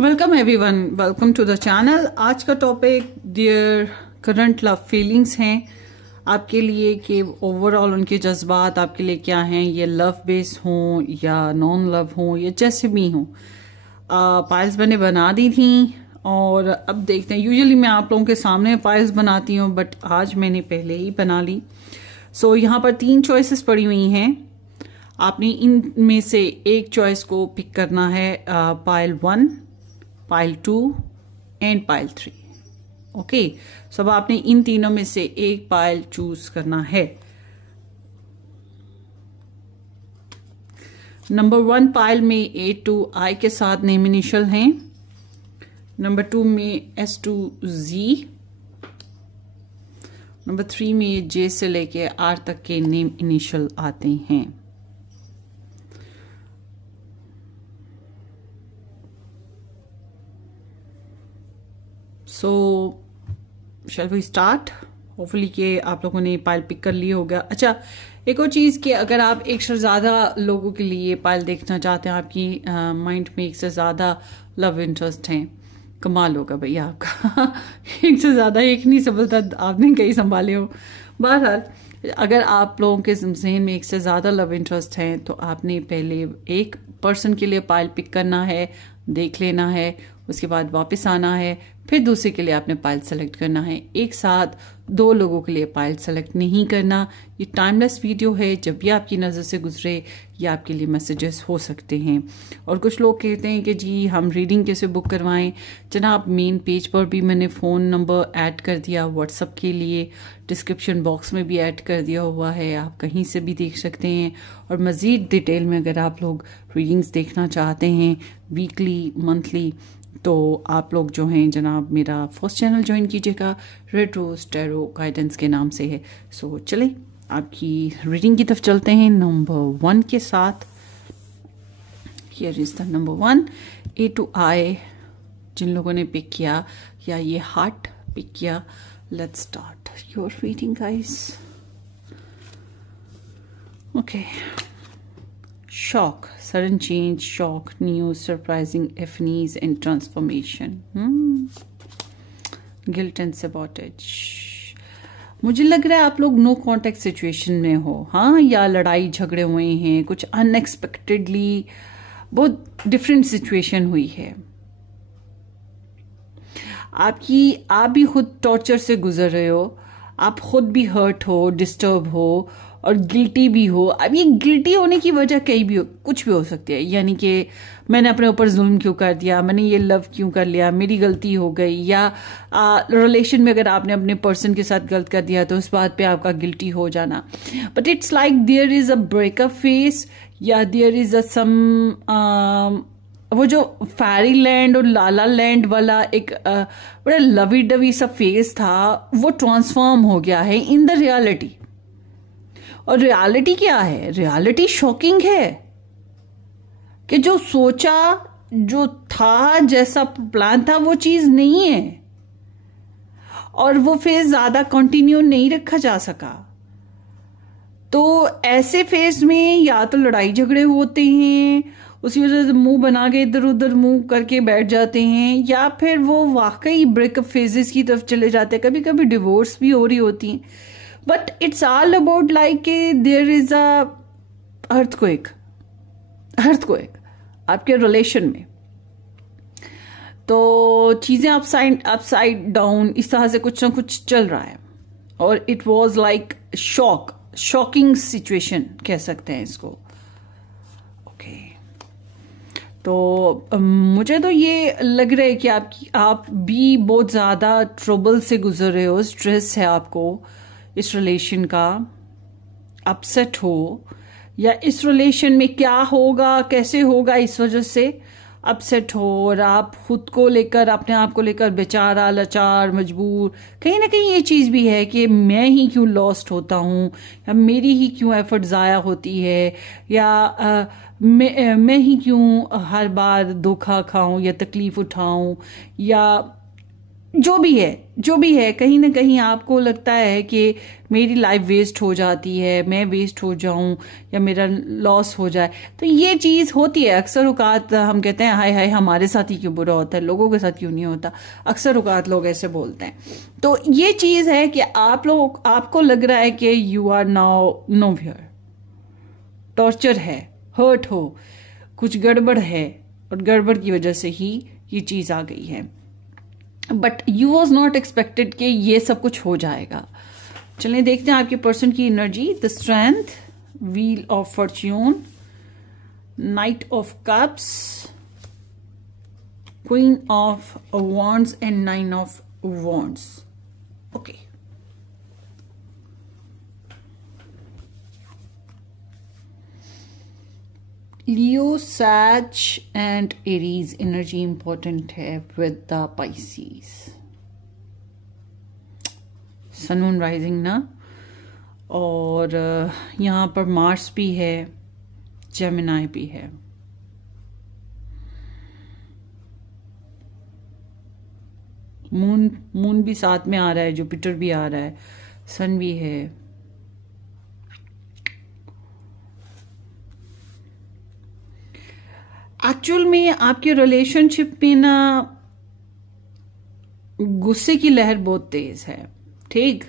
Welcome everyone, welcome to the channel. आज का topic dear current love feelings हैं आपके लिए कि ओवरऑल उनके जज्बात आपके लिए क्या हैं, ये लव बेस हों या नॉन लव हों या जैसे भी हों। पाइल्स मैंने बना दी थी और अब देखते हैं। यूजुअली मैं आप लोगों के सामने पाइल्स बनाती हूँ, बट आज मैंने पहले ही बना ली। सो यहाँ पर 3 चॉइसेस पड़ी हुई हैं। आपने इनमें से एक चॉइस को पिक करना है, pile 1, pile 2 and pile 3। Okay, so अब आपने इन तीनों में से एक पाइल चूज करना है। नंबर 1 पाइल में A to I के साथ नेम इनिशियल हैं। नंबर 2 में S to Z। नंबर 3 में J से लेके R तक के नेम इनिशियल आते हैं। सो शैल वी स्टार्ट। होपफुली कि आप लोगों ने पाइल पिक कर ली होगा। अच्छा, एक और चीज़ कि अगर आप एक से ज़्यादा लोगों के लिए पाइल देखना चाहते हैं, आपकी माइंड में एक से ज़्यादा लव इंटरेस्ट हैं, कमाल होगा भैया आपका। एक से ज़्यादा एक नहीं संभलता, आपने कई संभाले हो। बहरहाल, अगर आप लोगों के ज़हन में एक से ज़्यादा लव इंटरेस्ट हैं तो आपने पहले एक पर्सन के लिए पाइल पिक करना है, देख लेना है, उसके बाद वापस आना है, फिर दूसरे के लिए आपने पाइल सेलेक्ट करना है। एक साथ 2 लोगों के लिए पाइल सेलेक्ट नहीं करना। ये टाइमलेस वीडियो है, जब भी आपकी नज़र से गुजरे ये आपके लिए मैसेजेस हो सकते हैं। और कुछ लोग कहते हैं कि जी हम रीडिंग कैसे बुक करवाएं। जनाब, मेन पेज पर भी मैंने फ़ोन नंबर ऐड कर दिया, व्हाट्सएप के लिए डिस्क्रिप्शन बॉक्स में भी ऐड कर दिया हुआ है, आप कहीं से भी देख सकते हैं। और मज़ीद डिटेल में अगर आप लोग रीडिंग्स देखना चाहते हैं वीकली, मंथली, तो आप लोग जो हैं जनाब मेरा फर्स्ट चैनल ज्वाइन कीजिएगा, रेड रोज टैरो गाइडेंस के नाम से है। सो चले आपकी रीडिंग की तरफ चलते हैं नंबर 1 के साथ। Here is the number 1 A to I। जिन लोगों ने पिक किया या ये हार्ट पिक किया, let's start your reading guys. Okay, shock, sudden change, shock, news, surprising epiphanies and transformation. Guilt and sabotage. मुझे लग रहा है आप लोग नो कॉन्टेक्ट सिचुएशन में हो, हाँ, या लड़ाई झगड़े हुए हैं, कुछ अनएक्सपेक्टेडली बहुत डिफरेंट सिचुएशन हुई है आपकी। आप भी खुद टॉर्चर से गुजर रहे हो, आप खुद भी हर्ट हो, डिस्टर्ब हो और गिल्टी भी हो। अब ये गिल्टी होने की वजह कहीं भी हो, कुछ भी हो सकती है, यानी कि मैंने अपने ऊपर जुल्म क्यों कर दिया, मैंने ये लव क्यों कर लिया, मेरी गलती हो गई, या रिलेशन में अगर आपने अपने पर्सन के साथ गलत कर दिया तो उस बात पे आपका गिल्टी हो जाना। But it's like there is a breakup phase, या देयर इज अ सम वो जो फैरी लैंड और लाला लैंड वाला एक बड़ा लवी डवी सा फेस था, वो ट्रांसफॉर्म हो गया है इन द रियलिटी। और रियलिटी क्या है? रियलिटी शॉकिंग है कि जो सोचा, जो था, जैसा प्लान था, वो चीज नहीं है और वो फेज ज्यादा कंटिन्यू नहीं रखा जा सका। तो ऐसे फेज में या तो लड़ाई झगड़े होते हैं, उसी वजह से मुंह बना के इधर उधर मुंह करके बैठ जाते हैं, या फिर वो वाकई ब्रेकअप फेजेस की तरफ चले जाते हैं। कभी कभी डिवोर्स भी हो रही होती हैं। But it's all about like there is a earthquake आपके रिलेशन में। तो चीजें अपसाइड डाउन इस तरह से कुछ ना कुछ चल रहा है और it was like shocking situation कह सकते हैं इसको। ओके, तो मुझे तो ये लग रहा है कि आप भी बहुत ज्यादा ट्रबल से गुजर रहे हो, स्ट्रेस है आपको इस रिलेशन का, अपसेट हो, या इस रिलेशन में क्या होगा, कैसे होगा, इस वजह से अपसेट हो। और आप खुद को लेकर, अपने आप को लेकर बेचारा, लाचार, मजबूर, कहीं ना कहीं ये चीज भी है कि मैं ही क्यों लॉस्ट होता हूं, या मेरी ही क्यों एफर्ट जाया होती है, या मैं ही क्यों हर बार धोखा खाऊं या तकलीफ उठाऊं, या जो भी है, कहीं ना कहीं आपको लगता है कि मेरी लाइफ वेस्ट हो जाती है, मैं वेस्ट हो जाऊं या मेरा लॉस हो जाए, तो ये चीज होती है। अक्सर औकात हम कहते हैं हाय हाय हमारे साथ ही क्यों बुरा होता है, लोगों के साथ क्यों नहीं होता, अक्सर औकात लोग ऐसे बोलते हैं। तो ये चीज है कि आपको लग रहा है कि you are now nowhere, torture है, हर्ट हो, कुछ गड़बड़ है और गड़बड़ की वजह से ही ये चीज आ गई है। But you was not expected कि ये सब कुछ हो जाएगा। चलिए देखते हैं आपके पर्सन की energy. The strength, wheel of fortune, knight of cups, queen of wands and 9 of wands. Okay, Leo, Sag and Aries energy important है with the Pisces. Sun moon rising ना, और यहां पर मार्स भी है, जेमिनाई भी है। मून भी साथ में आ रहा है, जुपिटर भी आ रहा है, सन भी है। एक्चुअल में आपके रिलेशनशिप में ना गुस्से की लहर बहुत तेज है, ठीक,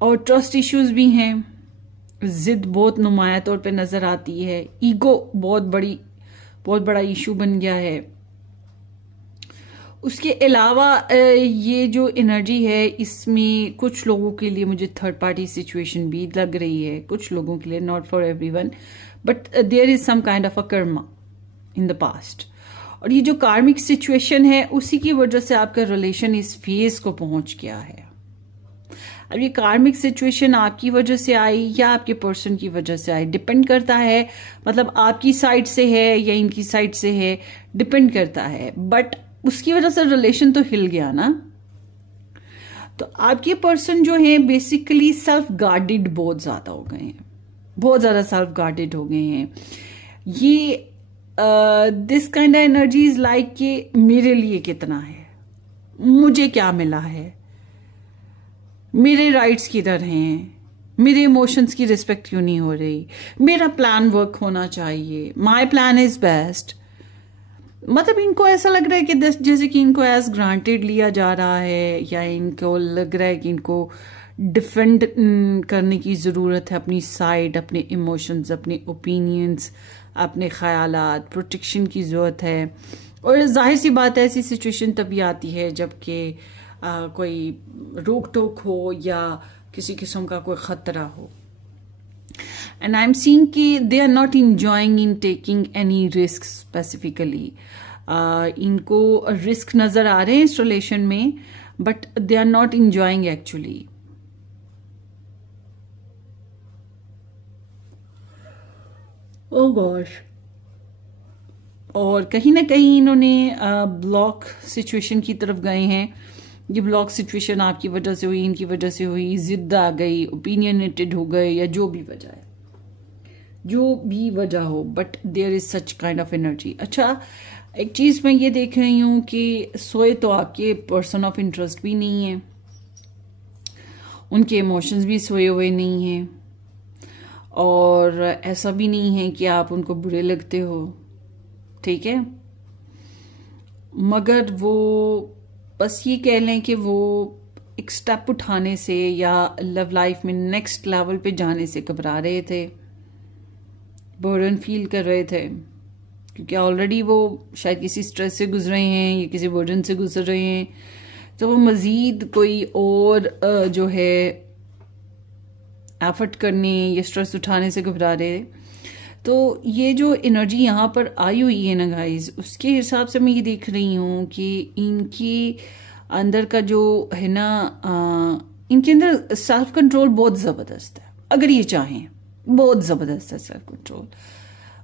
और ट्रस्ट इश्यूज भी हैं, जिद बहुत नुमाया तौर पे नजर आती है, ईगो बहुत बड़ा इशू बन गया है। उसके अलावा ये जो एनर्जी है इसमें कुछ लोगों के लिए मुझे थर्ड पार्टी सिचुएशन भी लग रही है, कुछ लोगों के लिए, not for everyone, but there is some kind of a karma in the past. और ये जो कार्मिक सिचुएशन है उसी की वजह से आपका रिलेशन इस फेज को पहुंच गया है। अब ये कार्मिक सिचुएशन आपकी वजह से आई या आपके पर्सन की वजह से आई, डिपेंड करता है, मतलब आपकी साइड से है या इनकी साइड से है, डिपेंड करता है। बट उसकी वजह से रिलेशन तो हिल गया ना। तो आपके पर्सन जो है बेसिकली सेल्फ गार्डेड बहुत ज्यादा हो गए हैं, बहुत ज्यादा सेल्फ गार्डेड हो गए हैं। ये this kind of energy is like कि मेरे लिए कितना है, मुझे क्या मिला है, मेरे राइट्स किधर हैं, मेरे इमोशंस की रिस्पेक्ट क्यों नहीं हो रही, मेरा प्लान वर्क होना चाहिए, माई प्लान इज बेस्ट। मतलब इनको ऐसा लग रहा है कि जैसे कि इनको एज ग्रांटेड लिया जा रहा है, या इनको लग रहा है कि इनको डिफेंड करने की ज़रूरत है अपनी साइड, अपने इमोशंस, अपने ओपिनियंस, अपने ख्यालात, प्रोटेक्शन की ज़रूरत है। और जाहिर सी बात है ऐसी सिचुएशन तभी आती है जबकि कोई रोक टोक हो या किसी किस्म का कोई ख़तरा हो। एंड आई एम सीइंग कि they are not enjoying in taking any risk specifically. इनको रिस्क नज़र आ रहे हैं इस रिलेशन में, but they are not enjoying actually. Oh gosh. और कहीं ना कहीं इन्होंने ब्लॉक सिचुएशन की तरफ गए हैं। ये ब्लॉक सिचुएशन आपकी वजह से हुई, इनकी वजह से हुई, जिद आ गई, ओपिनियनेटेड हो गए, या जो भी वजह है, जो भी वजह हो, but there is such kind of energy. अच्छा, एक चीज मैं ये देख रही हूं कि सोए तो आपके पर्सन ऑफ इंटरेस्ट भी नहीं है, उनके इमोशंस भी सोए हुए नहीं हैं, और ऐसा भी नहीं है कि आप उनको बुरे लगते हो, ठीक है, मगर वो बस ये कह लें कि वो एक स्टेप उठाने से या लव लाइफ में नेक्स्ट लेवल पे जाने से घबरा रहे थे, बर्डन फील कर रहे थे, क्योंकि ऑलरेडी वो शायद किसी स्ट्रेस से गुजर रहे हैं या किसी बर्डन से गुजर रहे हैं, तो वो मजीद कोई और जो है एफर्ट करने या स्ट्रेस उठाने से घबरा रहे। तो ये जो एनर्जी यहाँ पर आई हुई है ना गाइस, उसके हिसाब से मैं ये देख रही हूँ कि इनके अंदर का जो है ना, इनके अंदर सेल्फ कंट्रोल बहुत ज़बरदस्त है, अगर ये चाहें, बहुत ज़बरदस्त है सेल्फ कंट्रोल।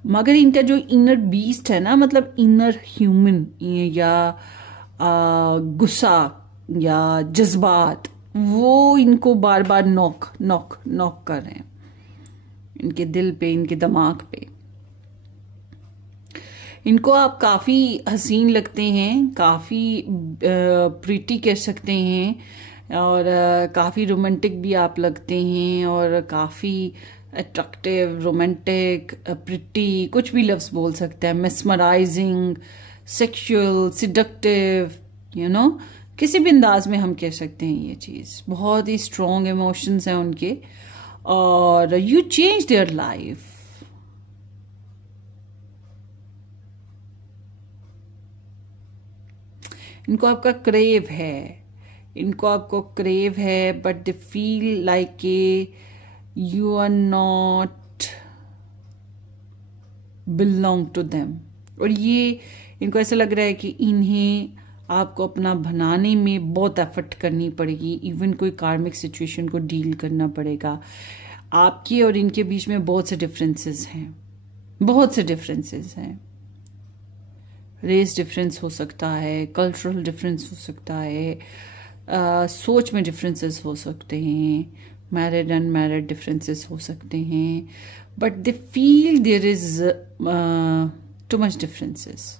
मगर इनका जो इनर बीस्ट है ना, मतलब इनर ह्यूमन या गुस्सा या जज्बात, वो इनको बार बार नॉक नॉक नॉक कर रहे हैं, इनके दिल पे, इनके दिमाग पे। इनको आप काफ़ी हसीन लगते हैं, काफ़ी प्रीटी कह सकते हैं, और काफ़ी रोमांटिक भी आप लगते हैं, और काफ़ी अट्रैक्टिव, रोमांटिक, प्रिटी, कुछ भी लफ्ज़ बोल सकते हैं, mesmerising, sexual, seductive, you know, किसी भी अंदाज में हम कह सकते हैं ये चीज़। बहुत ही स्ट्रॉन्ग इमोशंस हैं उनके, और यू चेंज देयर लाइफ। इनको आपका क्रेव है, इनको आपको क्रेव है, but they feel like a you are not belong to them. और ये इनको ऐसा लग रहा है कि इन्हें आपको अपना बनाने में बहुत एफर्ट करनी पड़ेगी, इवन कोई कार्मिक सिचुएशन को डील करना पड़ेगा। आपके और इनके बीच में बहुत से डिफरेंसेस हैं, बहुत से डिफरेंसेस हैं। रेस डिफरेंस हो सकता है, कल्चरल डिफरेंस हो सकता है, सोच में डिफरेंसेस हो सकते हैं, मैरिड अनमैरिड डिफरेंसेस हो सकते हैं, but they feel there is too much differences,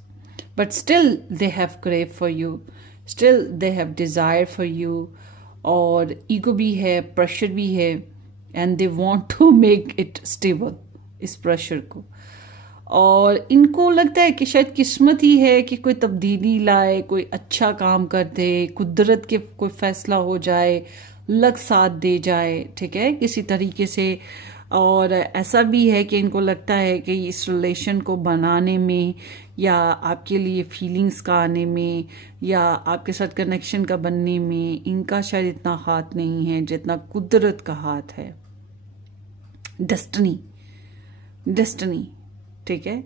but still they have crave for you, still they have desire for you, और ईगो भी है, प्रेशर भी है, and they want to make it stable, इस pressure को। और इनको लगता है कि शायद किस्मत ही है कि कोई तब्दीली लाए, कोई अच्छा काम कर दे, कुदरत के कोई फैसला हो जाए, लक साथ दे जाए, ठीक है, किसी तरीके से। और ऐसा भी है कि इनको लगता है कि इस रिलेशन को बनाने में, या आपके लिए फीलिंग्स का आने में, या आपके साथ कनेक्शन का बनने में इनका शायद इतना हाथ नहीं है जितना कुदरत का हाथ है, डेस्टिनी, ठीक है।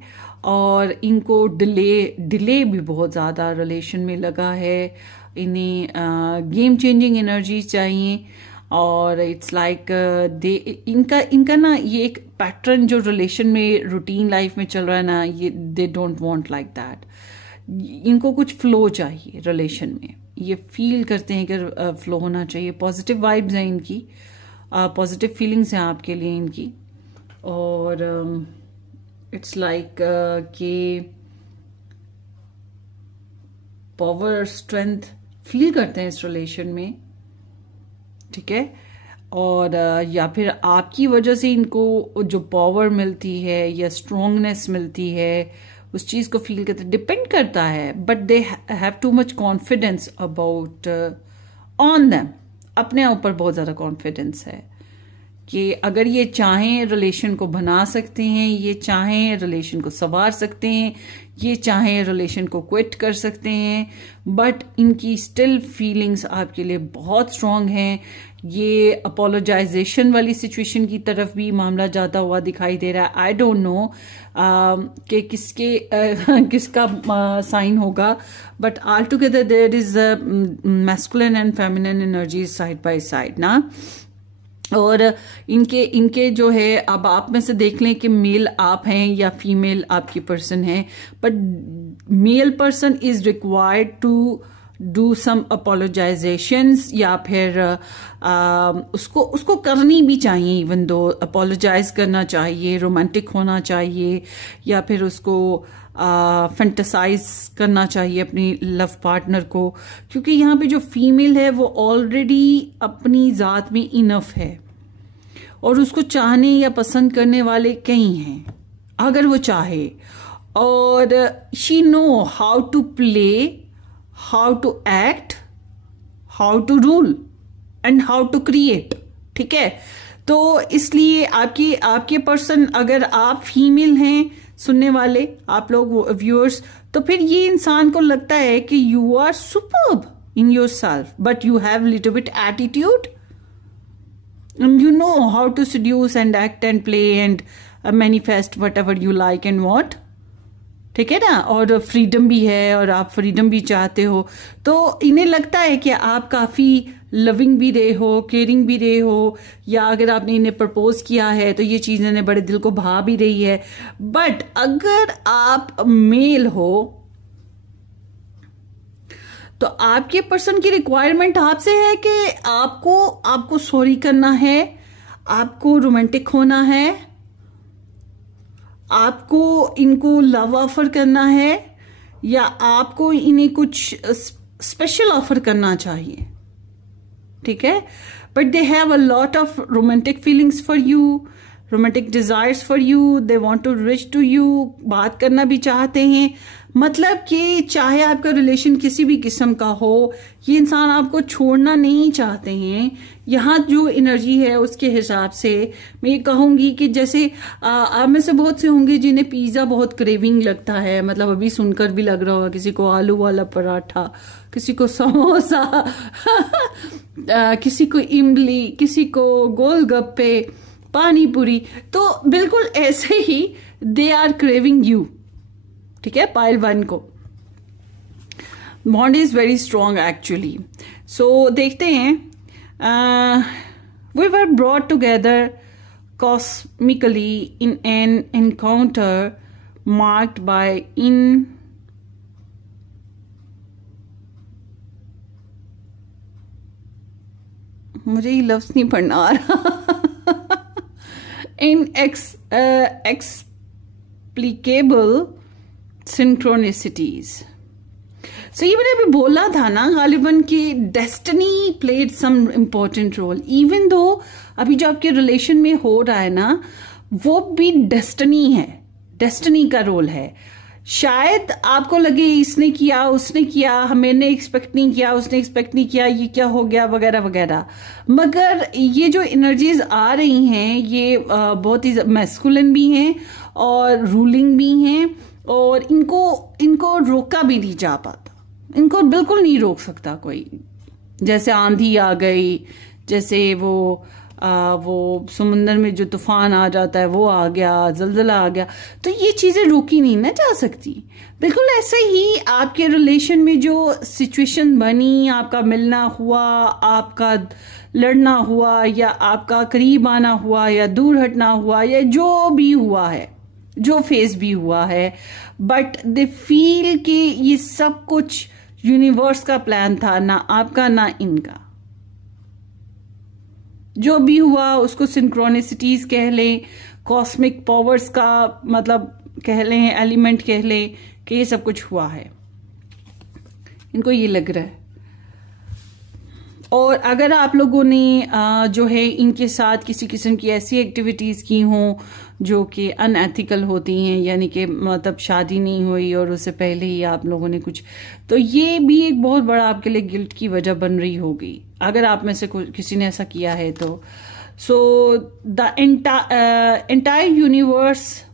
और इनको डिले भी बहुत ज़्यादा रिलेशन में लगा है। इन्हें गेम चेंजिंग एनर्जी चाहिए, और इट्स लाइक दे इनका ना ये एक पैटर्न जो रिलेशन में, रूटीन लाइफ में चल रहा है ना, ये दे डोंट वांट लाइक दैट। इनको कुछ फ्लो चाहिए रिलेशन में, ये फील करते हैं कि फ्लो होना चाहिए। पॉजिटिव वाइब्स हैं इनकी, पॉजिटिव फीलिंग्स हैं आपके लिए इनकी, और इट्स लाइक कि पावर, स्ट्रेंथ फील करते हैं इस रिलेशन में, ठीक है। और या फिर आपकी वजह से इनको जो पावर मिलती है या स्ट्रोंगनेस मिलती है, उस चीज को फील करते, डिपेंड करता है, but they have too much confidence about on them. अपने ऊपर बहुत ज्यादा कॉन्फिडेंस है कि अगर ये चाहें रिलेशन को बना सकते हैं, ये चाहें रिलेशन को संवार सकते हैं, ये चाहें रिलेशन को क्विट कर सकते हैं, बट इनकी स्टिल फीलिंग्स आपके लिए बहुत स्ट्रांग हैं। ये अपोलोजाइजेशन वाली सिचुएशन की तरफ भी मामला जाता हुआ दिखाई दे रहा है। आई डोंट नो कि किसका साइन होगा, but all together there is masculine and feminine energy side by side ना। और इनके जो है, अब आप में से देख लें कि मेल आप हैं या फीमेल आपकी पर्सन है, but male person is required to do some apologisations, या फिर उसको करनी भी चाहिए, इवन दो अपोलोजाइज करना चाहिए, रोमांटिक होना चाहिए, या फिर उसको फैंटेसाइज करना चाहिए अपनी लव पार्टनर को, क्योंकि यहाँ पे जो फीमेल है वो ऑलरेडी अपनी जात में इनफ है, और उसको चाहने या पसंद करने वाले कई हैं अगर वो चाहे। और she know how to play, how to act, how to rule and how to create, ठीक है। तो इसलिए आपके पर्सन, अगर आप फीमेल हैं सुनने वाले, आप लोग व्यूअर्स, तो फिर ये इंसान को लगता है कि you are superb in your self, but you have little bit attitude, and you know how to seduce and act and play and manifest whatever you like and want, ठीक है ना। और फ्रीडम भी है, और आप फ्रीडम भी चाहते हो, तो इन्हें लगता है कि आप काफी लविंग भी रहे हो, केयरिंग भी रहे हो, या अगर आपने इन्हें प्रपोज किया है तो ये चीज इन्हें बड़े दिल को भा भी रही है। बट अगर आप मेल हो तो आपके पर्सन की रिक्वायरमेंट आपसे है कि आपको सॉरी करना है, आपको रोमांटिक होना है, आपको इनको लव ऑफर करना है या आपको इन्हें कुछ स्पेशल ऑफर करना चाहिए, ठीक है। But they have a lot of romantic feelings for you, romantic desires for you, they want to reach to you, बात करना भी चाहते हैं। मतलब कि चाहे आपका रिलेशन किसी भी किस्म का हो, ये इंसान आपको छोड़ना नहीं चाहते हैं। यहाँ जो एनर्जी है उसके हिसाब से मैं ये कहूंगी कि जैसे आप में से बहुत से होंगे जिन्हें पिज्ज़ा बहुत क्रेविंग लगता है, मतलब अभी सुनकर भी लग रहा होगा, किसी को आलू वाला पराठा, किसी को समोसा किसी को इमली, किसी को गोलगप्पे, पानी पूरी। तो बिल्कुल ऐसे ही दे आर क्रेविंग यू, ठीक है। पाइल 1 को bond is very strong actually. So देखते हैं, we were brought together cosmically in an encounter marked by in मुझे ये लफ्ज नहीं पढ़ना आ रहा inexplicable synchronicities। सो ये मैंने अभी बोला था ना, गालिबन कि destiny played some important role. Even though अभी जो आपके रिलेशन में हो रहा है ना, वो भी डेस्टिनी है, डेस्टिनी का रोल है। शायद आपको लगे इसने किया, उसने किया, मैंने एक्सपेक्ट नहीं किया, उसने एक्सपेक्ट नहीं किया, ये क्या हो गया वगैरह वगैरह। मगर ये जो एनर्जीज आ रही हैं ये बहुत ही मैस्कुलिन भी हैं और रूलिंग भी हैं, और इनको रोका भी नहीं जा पाता, इनको बिल्कुल नहीं रोक सकता कोई। जैसे आंधी आ गई, जैसे वो समुंदर में जो तूफान आ जाता है वो आ गया, जलजला आ गया, तो ये चीजें रोकी नहीं ना जा सकती। बिल्कुल ऐसे ही आपके रिलेशन में जो सिचुएशन बनी, आपका मिलना हुआ, आपका लड़ना हुआ, या आपका करीब आना हुआ, या दूर हटना हुआ, या जो भी हुआ है, जो फेस भी हुआ है, बट दे फील कि ये सब कुछ यूनिवर्स का प्लान था, ना आपका ना इनका। जो भी हुआ उसको सिंक्रोनिसिटीज कह लें, कॉस्मिक पावर्स का मतलब कह लें, एलिमेंट कह लें, कि ये सब कुछ हुआ है, इनको ये लग रहा है। और अगर आप लोगों ने जो है इनके साथ किसी किस्म की ऐसी एक्टिविटीज की हों जो कि अनएथिकल होती हैं, यानी कि मतलब शादी नहीं हुई और उससे पहले ही आप लोगों ने कुछ, तो ये भी एक बहुत बड़ा आपके लिए गिल्ट की वजह बन रही होगी अगर आप में से किसी ने ऐसा किया है तो। So the entire universe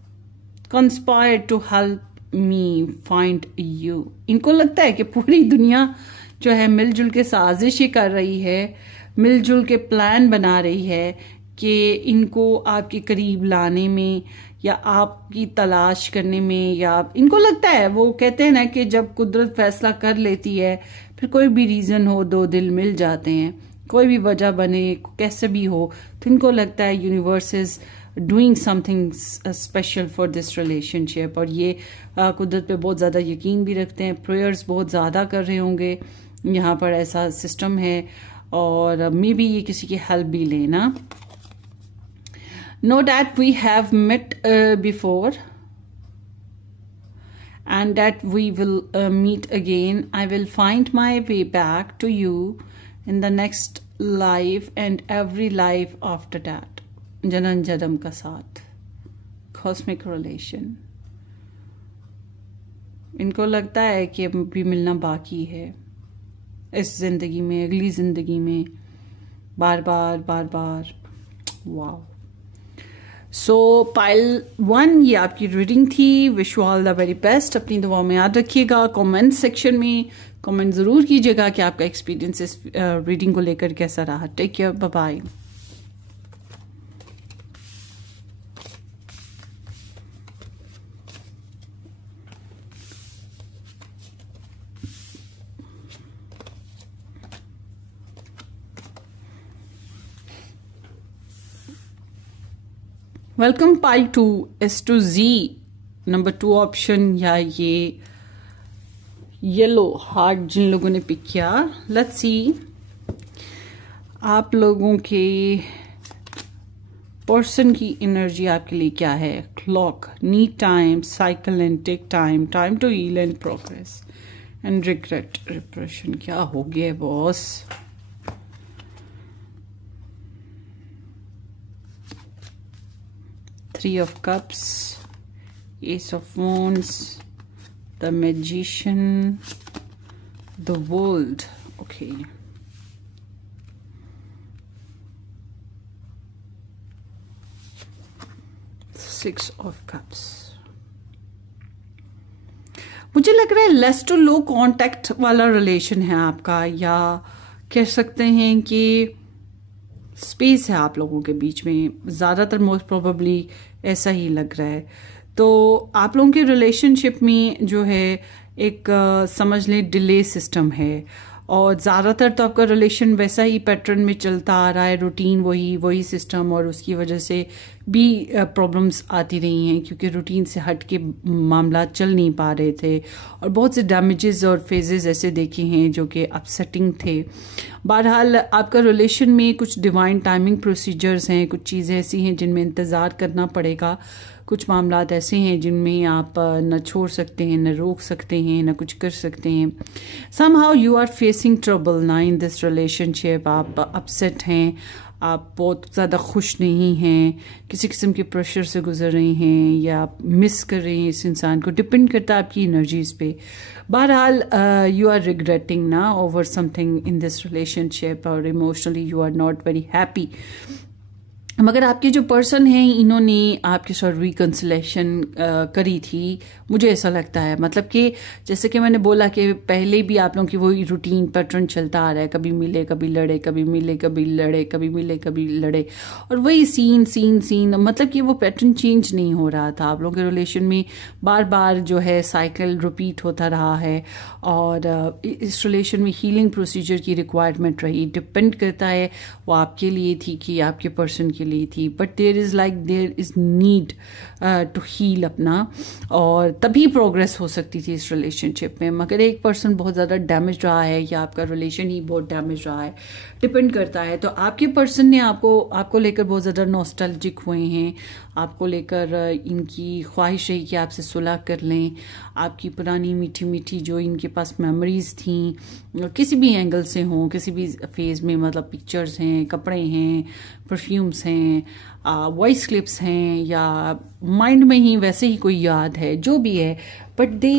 conspire to help me find you. इनको लगता है कि पूरी दुनिया जो है मिलजुल के साजिश ये कर रही है, मिलजुल के प्लान बना रही है कि इनको आपके करीब लाने में या आपकी तलाश करने में, या इनको लगता है, वो कहते हैं ना कि जब कुदरत फैसला कर लेती है, फिर कोई भी रीजन हो, दो दिल मिल जाते हैं, कोई भी वजह बने, कैसे भी हो, तो इनको लगता है universe is doing something special for this relationship. और ये कुदरत पे बहुत ज़्यादा यकीन भी रखते हैं, प्रेयर्स बहुत ज़्यादा कर रहे होंगे, यहाँ पर ऐसा सिस्टम है। और मे बी ये किसी की हेल्प भी लेना। Know that we have met before and that we will meet again. I will find my way back to you in the next life and every life after that. Janan Jadam ka saath. Cosmic relation. इनको लगता है कि अभी मिलना बाकी है इस जिंदगी में, अगली जिंदगी में, बार बार बार बार। वाओ। सो पाइल 1 ये आपकी रीडिंग थी। Wish you all the very best. अपनी दुआओं में याद रखिएगा। कमेंट सेक्शन में कमेंट ज़रूर कीजिएगा कि आपका एक्सपीरियंस इस रीडिंग को लेकर कैसा रहा। Take care, bye bye. Welcome pile 2 S to Z number 2 option, या ये येलो हार्ट जिन लोगों ने पिक किया। लेट्स सी आप लोगों के पर्सन की एनर्जी आपके लिए क्या है? Clock, need time, cycle and take time, time to heal and progress and regret, repression. क्या हो गया boss? Three of cups, ace of wands, the magician, the world. Okay, six of cups. मुझे लग रहा है लेस टू लो कांटेक्ट वाला relation है आपका, या कह सकते हैं कि स्पेस है आप लोगों के बीच में, ज़्यादातर मोस्ट प्रोबेबली ऐसा ही लग रहा है। तो आप लोगों के रिलेशनशिप में जो है एक समझ लें डिले सिस्टम है, और ज़्यादातर तो आपका रिलेशन वैसा ही पैटर्न में चलता आ रहा है, रूटीन वही सिस्टम, और उसकी वजह से भी प्रॉब्लम्स आती रही हैं, क्योंकि रूटीन से हट के मामला चल नहीं पा रहे थे, और बहुत से डैमेजेस और फेजेस ऐसे देखे हैं जो कि अपसेटिंग थे। बहरहाल आपका रिलेशन में कुछ डिवाइन टाइमिंग प्रोसीजर्स हैं, कुछ चीज़ें ऐसी हैं जिनमें इंतज़ार करना पड़ेगा, कुछ मामलात ऐसे हैं जिनमें आप न छोड़ सकते हैं, न रोक सकते हैं, न कुछ कर सकते हैं। Somehow you are facing trouble ना इन दिस रिलेशनशिप। आप अपसेट हैं, आप बहुत ज़्यादा खुश नहीं हैं, किसी किस्म के प्रेशर से गुजर रहे हैं, या आप मिस कर रहे हैं इस इंसान को, डिपेंड करता है आपकी एनर्जीज पे। बहरहाल यू आर रिग्रेटिंग ना over something in this relationship, और emotionally you are not very happy. मगर आपके जो पर्सन हैं इन्होंने आपके साथ रिकन्सिलेशन करी थी, मुझे ऐसा लगता है। मतलब कि जैसे कि मैंने बोला कि पहले भी आप लोगों की वही रूटीन पैटर्न चलता आ रहा है, कभी मिले कभी लड़े, कभी मिले कभी लड़े, कभी मिले कभी लड़े, और वही सीन, मतलब कि वो पैटर्न चेंज नहीं हो रहा था। आप लोगों के रिलेशन में बार बार जो है साइकिल रिपीट होता रहा है, और इस रिलेशन में हीलिंग प्रोसीजर की रिक्वायरमेंट रही। डिपेंड करता है वो आपके लिए थी कि आपके पर्सन के लिए थी, but there is need to heal अपना, और तभी प्रोग्रेस हो सकती थी इस रिलेशनशिप में। मगर एक पर्सन बहुत ज़्यादा डैमेज रहा है, या आपका रिलेशन ही बहुत डैमेज रहा है, डिपेंड करता है। तो आपके पर्सन ने आपको लेकर बहुत ज़्यादा नॉस्टैल्जिक हुए हैं, आपको लेकर इनकी ख्वाहिश रही कि आपसे सुलह कर लें, आपकी पुरानी मीठी मीठी जो इनके पास मेमोरीज थी, किसी भी एंगल से हों, किसी भी फेज में, मतलब पिक्चर्स हैं, कपड़े हैं, परफ्यूम्स हैं, वॉइस क्लिप्स हैं, या माइंड में ही वैसे ही कोई याद है, जो भी है, but they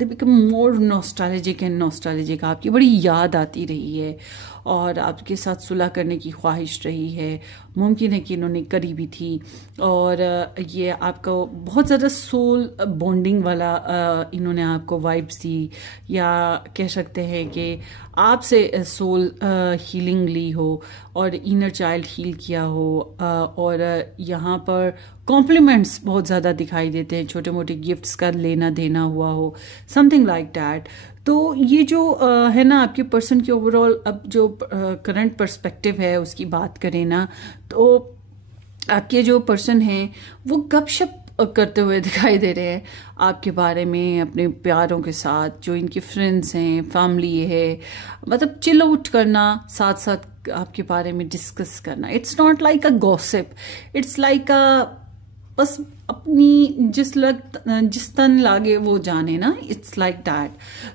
become more nostalgic and nostalgic. आपकी बड़ी याद आती रही है, और आपके साथ सुलह करने की ख्वाहिश रही है, मुमकिन है कि इन्होंने करी भी थी, और ये आपका बहुत ज़्यादा सोल बॉन्डिंग वाला इन्होंने आपको वाइब्स दी, या कह सकते हैं कि आपसे सोल हीलिंग ली हो, और इनर चाइल्ड हील किया हो, और यहाँ पर कॉम्प्लीमेंट्स बहुत ज़्यादा दिखाई देते हैं, छोटे मोटे गिफ्ट्स का लेना देना हुआ हो, समथिंग लाइक दैट। तो ये जो है ना आपके पर्सन की ओवरऑल, अब जो करंट पर्सपेक्टिव है उसकी बात करें ना, तो आपके जो पर्सन हैं वो गपशप करते हुए दिखाई दे रहे हैं आपके बारे में, अपने प्यारों के साथ, जो इनके फ्रेंड्स हैं, फैमिली है, मतलब चिल आउट करना, साथ साथ आपके बारे में डिस्कस करना। It's not like a gossip, it's like अ बस अपनी जिस तन लागे वो जाने ना, इट्स लाइक दैट।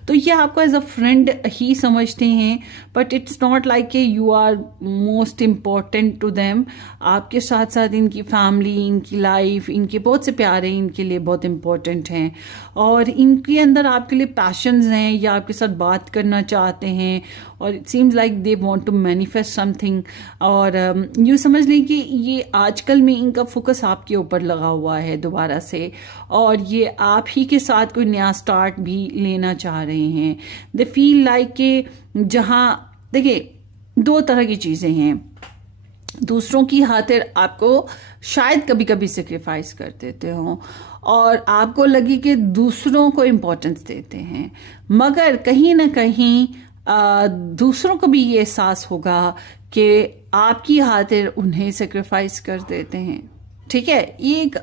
तो ये आपको एज अ फ्रेंड ही समझते हैं, बट इट्स नॉट लाइक कि you are most important to them. आपके साथ साथ इनकी फैमिली, इनकी लाइफ, इनके बहुत से प्यारे इनके लिए बहुत इम्पॉर्टेंट हैं, और इनके अंदर आपके लिए पैशंस हैं, या आपके साथ बात करना चाहते हैं, और it seems like they want to manifest something. और यूँ समझ लें कि ये आजकल में इनका फोकस आपके ऊपर लगा हुआ है दोबारा से, और ये आप ही के साथ कोई नया स्टार्ट भी लेना चाह रहे हैं। दे फील लाइक कि जहाँ देखिए दो तरह की चीजें हैं, दूसरों की खातिर आपको शायद कभी कभी सेक्रीफाइस कर देते हो, और आपको लगे कि दूसरों को इम्पोर्टेंस देते हैं, मगर कहीं ना कहीं दूसरों को भी ये एहसास होगा कि आपकी खातिर उन्हें सेक्रीफाइस कर देते हैं। ठीक है, ये एक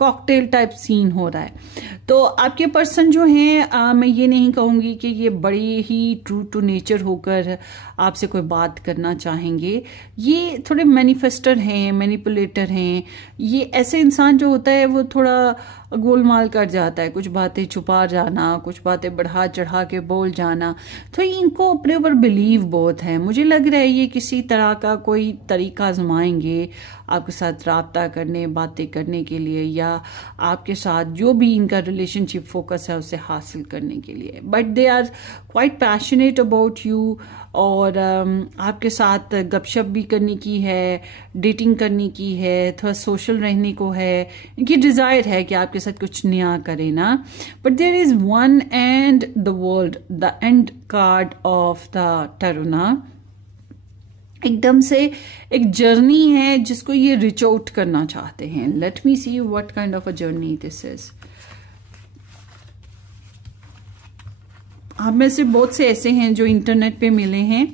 कॉकटेल टाइप सीन हो रहा है। तो आपके पर्सन जो हैं, मैं ये नहीं कहूँगी कि ये बड़ी ही ट्रू टू नेचर होकर आपसे कोई बात करना चाहेंगे। ये थोड़े मैनिफेस्टर हैं, मैनिपुलेटर हैं। ये ऐसे इंसान जो होता है वो थोड़ा गोलमाल कर जाता है, कुछ बातें छुपा जाना, कुछ बातें बढ़ा चढ़ा के बोल जाना। तो इनको अपने ऊपर बिलीव बहुत है। मुझे लग रहा है ये किसी तरह का कोई तरीका आजमाएंगे आपके साथ राब्ता करने, बातें करने के लिए, या आपके साथ जो भी इनका रिलेशनशिप फोकस है उसे हासिल करने के लिए। But they are quite passionate about you, और आपके साथ गपशप भी करने की है, डेटिंग करने की है, थोड़ा सोशल रहने को है। इनकी डिजायर है कि आपके साथ कुछ नया करे ना। But there is one and the world, the end card of the tarot. एकदम से एक जर्नी है जिसको ये रिच आउट करना चाहते हैं। Late me see what kind of a journey this is. आप में से बहुत से ऐसे हैं जो इंटरनेट पे मिले हैं,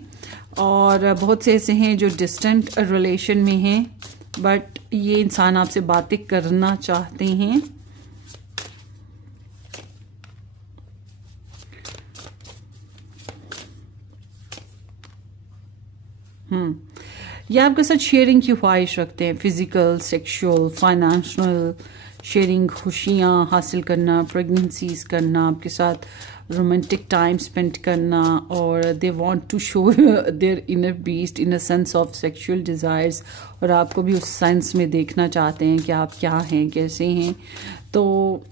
और बहुत से ऐसे हैं जो डिस्टेंट रिलेशन में हैं, बट ये इंसान आपसे बातें करना चाहते हैं। ये आपके साथ शेयरिंग की ख्वाहिश रखते हैं, फिजिकल, सेक्सुअल, फाइनेंशियल शेयरिंग, खुशियाँ हासिल करना, प्रेगनेंसीज करना, आपके साथ रोमांटिक टाइम स्पेंड करना, और they want to show their inner beast in a sense of sexual desires, और आपको भी उस सेंस में देखना चाहते हैं कि आप क्या हैं, कैसे हैं। तो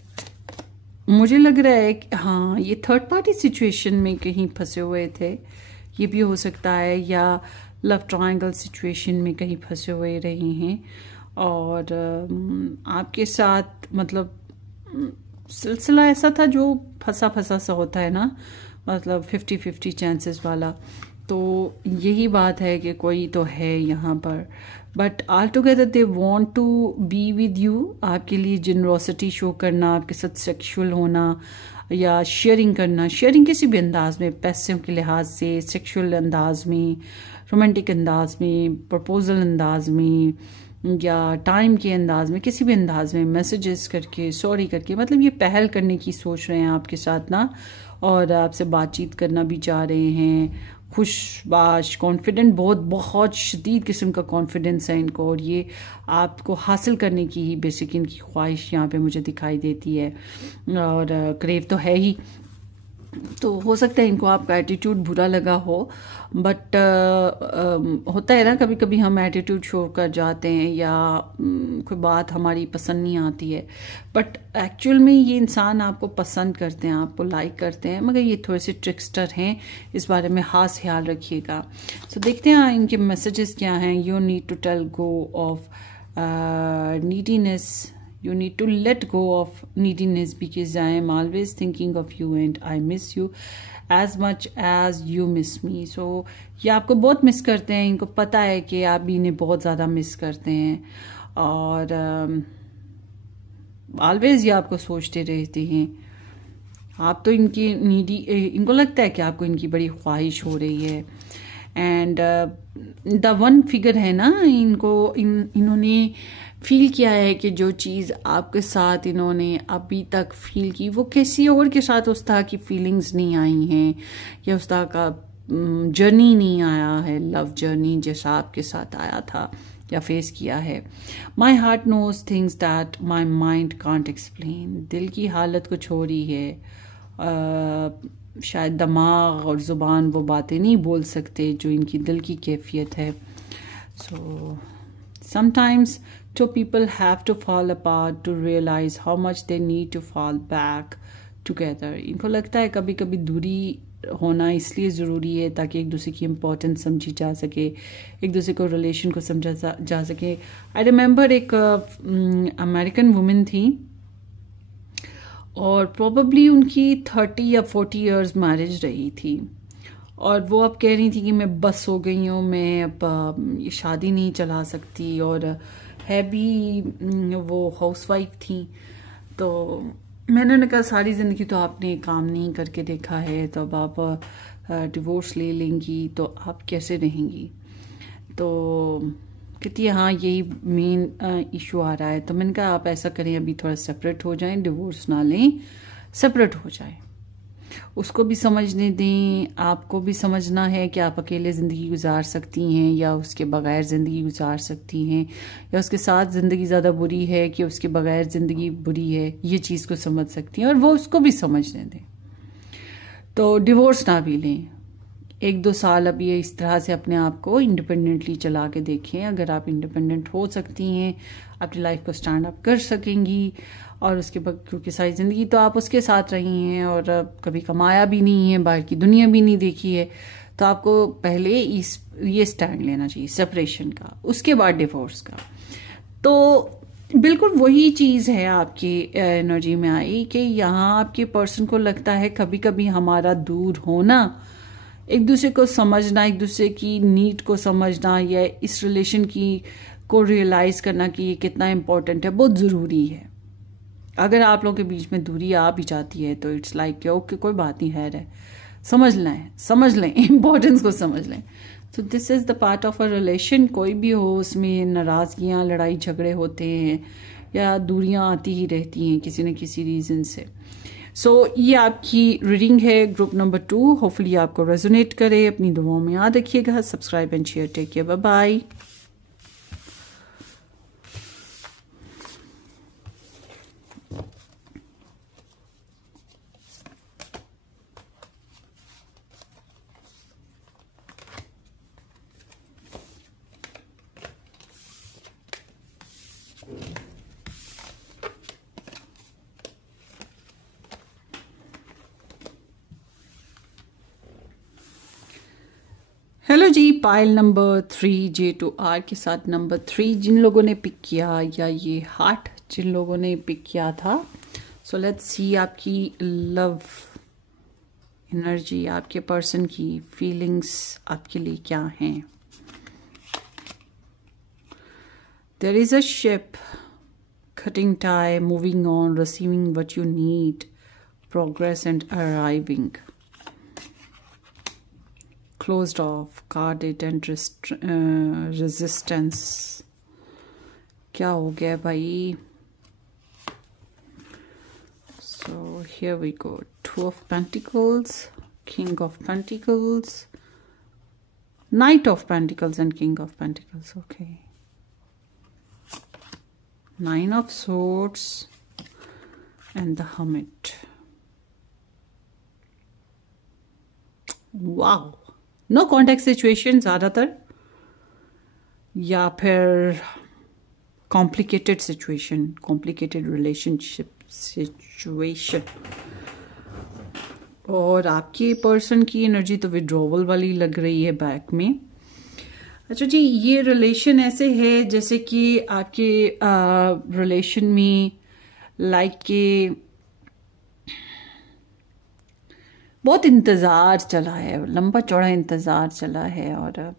मुझे लग रहा है कि हाँ, ये थर्ड पार्टी सिचुएशन में कहीं फंसे हुए थे, ये भी हो सकता है, या लव ट्रायंगल सिचुएशन में कहीं फंसे हुए रहे हैं, और आपके साथ मतलब सिलसिला ऐसा था जो फंसा फंसा सा होता है ना, मतलब 50-50 चांसेस वाला। तो यही बात है कि कोई तो है यहाँ पर, but all together they want to be with you. आपके लिए जेनरोसिटी शो करना, आपके साथ सेक्सुअल होना या शेयरिंग करना, शेयरिंग किसी भी अंदाज में, पैसों के लिहाज से, सेक्सुअल अंदाज में, रोमांटिक अंदाज में, प्रपोजल अंदाज में, या टाइम के अंदाज में, किसी भी अंदाज में, मैसेजेस करके, सॉरी करके, मतलब ये पहल करने की सोच रहे हैं आपके साथ ना, और आपसे बातचीत करना भी चाह रहे हैं। खुशबाश, कॉन्फिडेंट, बहुत बहुत शदीद किस्म का कॉन्फिडेंस है इनको, और ये आपको हासिल करने की ही बेसिक इनकी ख्वाहिश यहाँ पे मुझे दिखाई देती है, और क्रेव तो है ही। तो हो सकता है इनको आपका एटीट्यूड बुरा लगा हो, बट होता है ना, कभी कभी हम एटीट्यूड शो कर जाते हैं, या कोई बात हमारी पसंद नहीं आती है, बट एक्चुअल में ये इंसान आपको पसंद करते हैं, आपको लाइक करते हैं, मगर ये थोड़े से ट्रिक्स्टर हैं। इस बारे में खास ख्याल रखिएगा। सो देखते हैं इनके मैसेजेस क्या हैं। You need to tell go of neediness. You need to let go of neediness because I am always thinking of you and I miss you as much as you miss me. So ये आपको बहुत miss करते हैं, इनको पता है कि आप भी इन्हें बहुत ज़्यादा मिस करते हैं, और ऑलवेज ये आपको सोचते रहते हैं। आप तो इनकी नीडी, इनको लगता है कि आपको इनकी बड़ी ख्वाहिश हो रही है, एंड द वन फिगर है ना, इन्होंने फील किया है कि जो चीज़ आपके साथ इन्होंने अभी तक फील की, वो किसी और के साथ उस तरह की फीलिंग्स नहीं आई हैं, या उस तरह का जर्नी नहीं आया है, लव जर्नी जैसा आपके साथ आया था या फेस किया है। My heart knows things that my mind can't explain. दिल की हालत कुछ हो रही है, शायद दिमाग और ज़ुबान वो बातें नहीं बोल सकते जो इनकी दिल की कैफियत है। सो sometimes two people have to fall apart to realize how much they need to fall back together. इनको लगता है कभी कभी दूरी होना इसलिए ज़रूरी है ताकि एक दूसरे की इम्पोर्टेंस समझी जा सके, एक दूसरे को रिलेशन को समझा जा सके। आई रिमेंबर एक अमेरिकन वुमेन थी, और प्रोबेबली उनकी 30 या 40 इयर्स मैरिज रही थी, और वो अब कह रही थी कि मैं बस हो गई हूँ, मैं अब ये शादी नहीं चला सकती, और है भी वो हाउसवाइफ थी। तो मैंने उन्हें कहा सारी ज़िंदगी तो आपने काम नहीं करके देखा है, तो अब आप डिवोर्स ले लेंगी तो आप कैसे रहेंगी। तो कहती है हाँ यही मेन इशू आ रहा है। तो मैंने कहा आप ऐसा करें, अभी थोड़ा सेपरेट हो जाएं, डिवोर्स ना लें, सेपरेट हो जाएं, उसको भी समझने दें, आपको भी समझना है कि आप अकेले ज़िंदगी गुजार सकती हैं या उसके बगैर ज़िंदगी गुजार सकती हैं, या उसके साथ ज़िंदगी ज़्यादा बुरी है कि उसके बगैर ज़िंदगी बुरी है, ये चीज़ को समझ सकती हैं और वो उसको भी समझने दें। तो डिवोर्स ना भी लें, 1-2 साल अब ये इस तरह से अपने आप को इंडिपेंडेंटली चला के देखें। अगर आप इंडिपेंडेंट हो सकती हैं, अपनी लाइफ को स्टैंड अप कर सकेंगी, और उसके बाद क्योंकि सारी ज़िंदगी तो आप उसके साथ रही हैं और कभी कमाया भी नहीं है, बाहर की दुनिया भी नहीं देखी है, तो आपको पहले ये स्टैंड लेना चाहिए सेपरेशन का, उसके बाद डिवोर्स का। तो बिल्कुल वही चीज़ है आपकी एनर्जी में आई कि यहाँ आपके पर्सन को लगता है कभी कभी हमारा दूर होना, एक दूसरे को समझना, एक दूसरे की नीड को समझना, या इस रिलेशन की को रियलाइज करना कि ये कितना इम्पोर्टेंट है, बहुत ज़रूरी है। अगर आप लोगों के बीच में दूरी आ भी जाती है तो इट्स लाइक ओके कोई बात नहीं है, समझ लें इम्पोर्टेंस को समझ लें। तो this is the part of a relation. कोई भी हो उसमें नाराज़गियाँ, लड़ाई झगड़े होते हैं या दूरियां आती ही रहती हैं किसी न किसी रीज़न से। सो ये आपकी रीडिंग है ग्रुप नंबर 2। होपफुली आपको रेजोनेट करे। अपनी दुआओं में याद रखिएगा। Subscribe and share. Take care, bye bye. Hello ji, pile number 3 J2R के साथ नंबर 3 जिन लोगों ने पिक किया, या ये हार्ट जिन लोगों ने पिक किया था। सो लेट्स सी आपकी लव एनर्जी, आपके पर्सन की फीलिंग्स आपके लिए क्या हैं। There is a ship, cutting tie, moving on, receiving what you need, progress and arriving. Closed off, guarded and resistance. क्या हो गया भाई? So here we go. 2 of Pentacles, King of Pentacles, Knight of Pentacles and King of Pentacles. Okay. 9 of Swords and the Hermit. Wow. No contact situation ज़्यादातर, या फिर complicated situation, complicated relationship situation. और आपके person की energy तो withdrawal वाली लग रही है बैक में। अच्छा जी, ये रिलेशन ऐसे है जैसे कि आपके रिलेशन में लाइक के बहुत इंतज़ार चला है, लंबा चौड़ा इंतज़ार चला है, और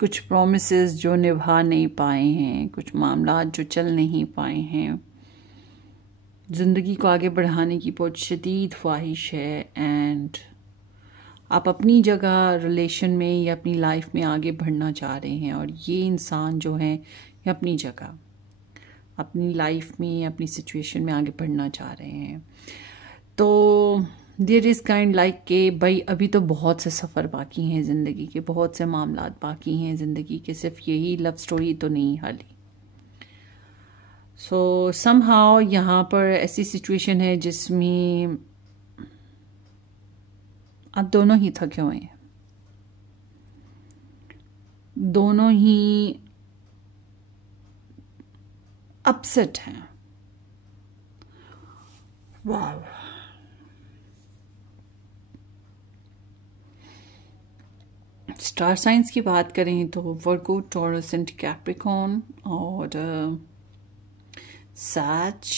कुछ प्रॉमिसेस जो निभा नहीं पाए हैं, कुछ मामला जो चल नहीं पाए हैं, ज़िंदगी को आगे बढ़ाने की बहुत शदीद ख्वाहिश है, एंड आप अपनी जगह रिलेशन में या अपनी लाइफ में आगे बढ़ना चाह रहे हैं, और ये इंसान जो है ये अपनी जगह, अपनी लाइफ में, अपनी सिचुएशन में आगे बढ़ना चाह रहे हैं। तो देयर इज़ काइंड लाइक के भाई अभी तो बहुत से सफ़र बाकी हैं ज़िंदगी के, बहुत से मामलात बाकी हैं ज़िंदगी के, सिर्फ यही लव स्टोरी तो नहीं हाली। सो समहाउ यहाँ पर ऐसी सिचुएशन है जिसमें आप दोनों ही थके हुए हैं, दोनों ही अपसेट हैं। वाह। स्टार साइंस की बात करें तो वर्गो, टॉरस एंड कैप्रिकॉर्न, और सैज,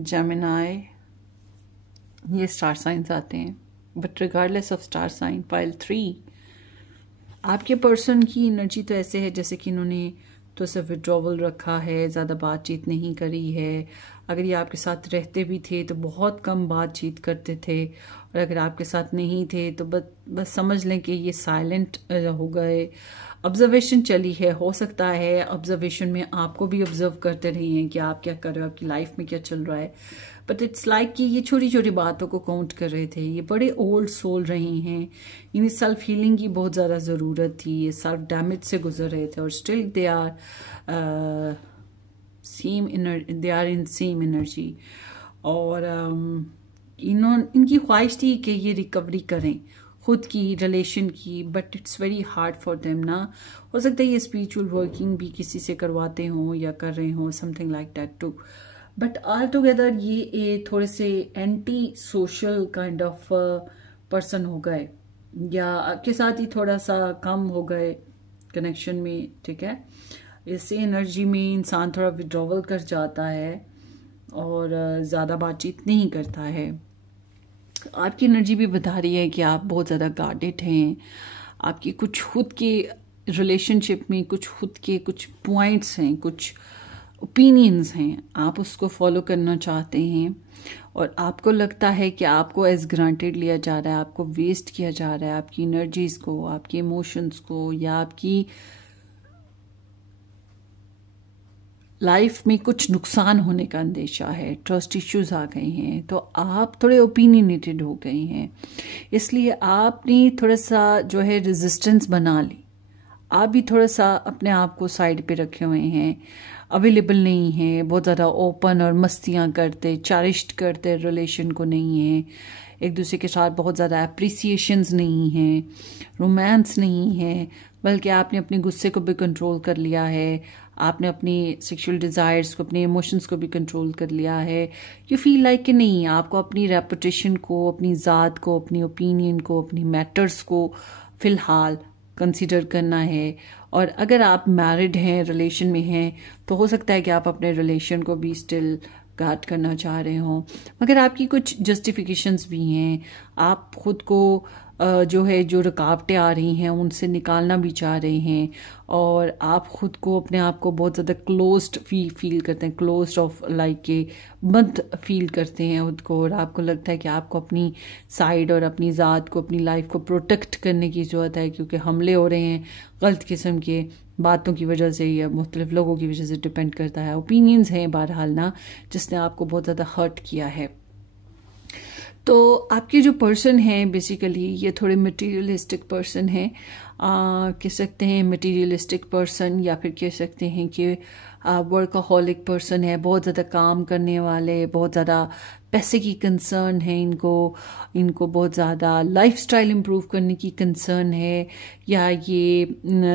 जेमिनाई, ये स्टार साइंस आते हैं। But regardless of star sign, pile 3 आपके पर्सन की एनर्जी तो ऐसे है जैसे कि इन्होंने तो सिर्फ विड्रॉवल रखा है, ज़्यादा बातचीत नहीं करी है, अगर ये आपके साथ रहते भी थे तो बहुत कम बातचीत करते थे, और अगर आपके साथ नहीं थे तो बस समझ लें कि ये साइलेंट हो गए। ऑब्जर्वेशन चली है, हो सकता है ऑब्जर्वेशन में आपको भी ऑब्जर्व करते रहे हैं कि आप क्या कर रहे हो, आपकी लाइफ में क्या चल रहा है, बट इट्स लाइक कि ये छोटी छोटी बातों को काउंट कर रहे थे। ये बड़े ओल्ड सोल रहे हैं, इन्हें सेल्फ हीलिंग की बहुत ज़्यादा ज़रूरत थी, ये सेल्फ डैमेज से गुजर रहे थे, और still they are in same energy. और इनकी ख्वाहिश थी कि ये रिकवरी करें खुद की, रिलेशन की, but it's very hard for them ना। हो सकता है ये स्पिरिचुअल वर्किंग भी किसी से करवाते हों या कर रहे हों, something like that too, but all together ये थोड़े से anti social kind of person हो गए, या आपके साथ ही थोड़ा सा कम हो गए कनेक्शन में, ठीक है। इससे एनर्जी में इंसान थोड़ा विड्रॉवल कर जाता है और ज़्यादा बातचीत नहीं करता है। आपकी एनर्जी भी बता रही है कि आप बहुत ज़्यादा गार्डेड हैं, आपकी कुछ खुद के रिलेशनशिप में कुछ पॉइंट्स हैं, कुछ ओपिनियंस हैं, आप उसको फॉलो करना चाहते हैं, और आपको लगता है कि आपको एज ग्रांटेड लिया जा रहा है, आपको वेस्ट किया जा रहा है, आपकी एनर्जीज को, आपके इमोशंस को, या आपकी लाइफ में कुछ नुकसान होने का अंदेशा है, ट्रस्ट इश्यूज आ गए हैं, तो आप थोड़े ओपिनियनेटेड हो गए हैं, इसलिए आपने थोड़ा सा जो है रेजिस्टेंस बना ली। आप भी थोड़ा सा अपने आप को साइड पे रखे हुए हैं, अवेलेबल नहीं है, बहुत ज़्यादा ओपन और मस्तियाँ करते, चैरिश्ड करते रिलेशन को नहीं है, एक दूसरे के साथ बहुत ज़्यादा अप्रिसिएशंस नहीं है, रोमांस नहीं है, बल्कि आपने अपने गुस्से को भी कंट्रोल कर लिया है, आपने अपनी सेक्सुअल डिज़ायर्स को, अपने इमोशंस को भी कंट्रोल कर लिया है। यू फील लाइक कि नहीं, आपको अपनी रेपुटेशन को, अपनी ज़ात को, अपनी ओपिनियन को, अपनी मैटर्स को फ़िलहाल कंसीडर करना है। और अगर आप मैरिड हैं, रिलेशन में हैं, तो हो सकता है कि आप अपने रिलेशन को भी स्टिल गार्ड करना चाह रहे हों, मगर आपकी कुछ जस्टिफिकेशंस भी हैं, आप खुद को जो रुकावटें आ रही हैं उनसे निकालना भी चाह रहे हैं, और आप खुद को, अपने आप को बहुत ज़्यादा क्लोज्ड फील करते हैं, क्लोज्ड ऑफ लाइक के बंद फील करते हैं खुद को, और आपको लगता है कि आपको अपनी साइड और अपनी ज़ात को, अपनी लाइफ को प्रोटेक्ट करने की ज़रूरत है, क्योंकि हमले हो रहे हैं गलत किस्म के बातों की वजह से या मुख्तलिफ लोगों की वजह से, डिपेंड करता है, ओपिनियंस हैं बहरहाल ना, जिसने आपको बहुत ज़्यादा हर्ट किया है। तो आपके जो पर्सन है बेसिकली ये थोड़े मटेरियलिस्टिक पर्सन हैं, कह सकते हैं मटेरियलिस्टिक पर्सन, या फिर कह सकते हैं कि वर्कaholic पर्सन है, बहुत ज़्यादा काम करने वाले, बहुत ज़्यादा पैसे की कंसर्न है इनको बहुत ज़्यादा लाइफस्टाइल इम्प्रूव करने की कंसर्न है, या ये